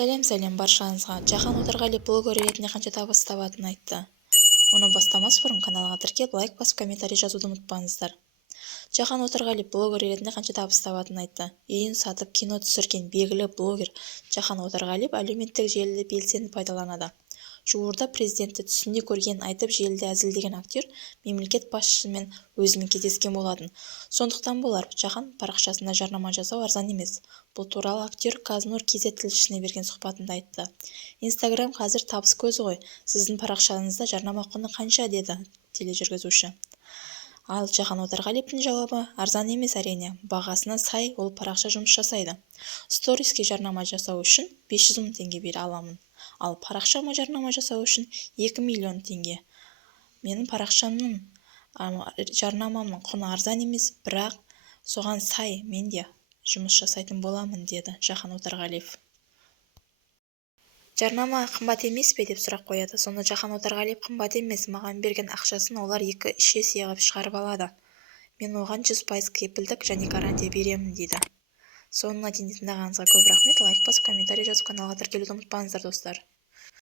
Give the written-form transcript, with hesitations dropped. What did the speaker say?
Сәлем баршаңызға. Жахан Отарғали блогер ретінде қанша табыс табатынын айтты. Оны бастамас бұрын каналға тіркеліп, лайк басып, комментарий жазуды ұмытпаңыздар. Жахан Отарғали блогер ретінде қанша табыс табатынын айтты. Үйін сатып кино түсірген белгілі блогер Жахан Отарғалиев әлеуметтік желіде белсенді пайдаланады. Жуырда президентті түсінде көргенін айтып, желіде әзілдеген актер мемлекет басшысымен өзімен кездескен болатын. Сондықтан болар, Жахан парақшасында жарнама жасау арзан емес. Бұл туралы актер Казнур KZ тілшісіне берген сұхбатында айтты. Инстаграм қазір табыс көзі ғой. Сіздің парақшаңызда жарнама құны қанша, деді тележүргізуші. Ал Жахан Отарғалиевтің жауабы: арзан емес әрине, бағасына сай ол парақша жұмыс жасайды. Сториске жарнама жасау үшін 500 мың теңге бере аламын. Ал парақшама жарнама жасау үшін 2 миллион теңге. Менің парақшамның жарнамамның құны арзан емес, бірақ соған сай мен де жұмыс жасайтын боламын, деді Жахан Отарғалиев. Жарнама қымбат емес пе деп сұрақ қояды. Сонда Жахан Отарғалиев: қымбат емес, маған берген ақшасын олар 2-3 есе ғып шығарып алады. Мен оған 100% кепілдік және гарантия беремін, дейді. Соңына дейін тыңдағаныңызға көп рахмет. Лайк басып, комментарий жазып, каналға тіркелуді ұмытпаңыздар, достар.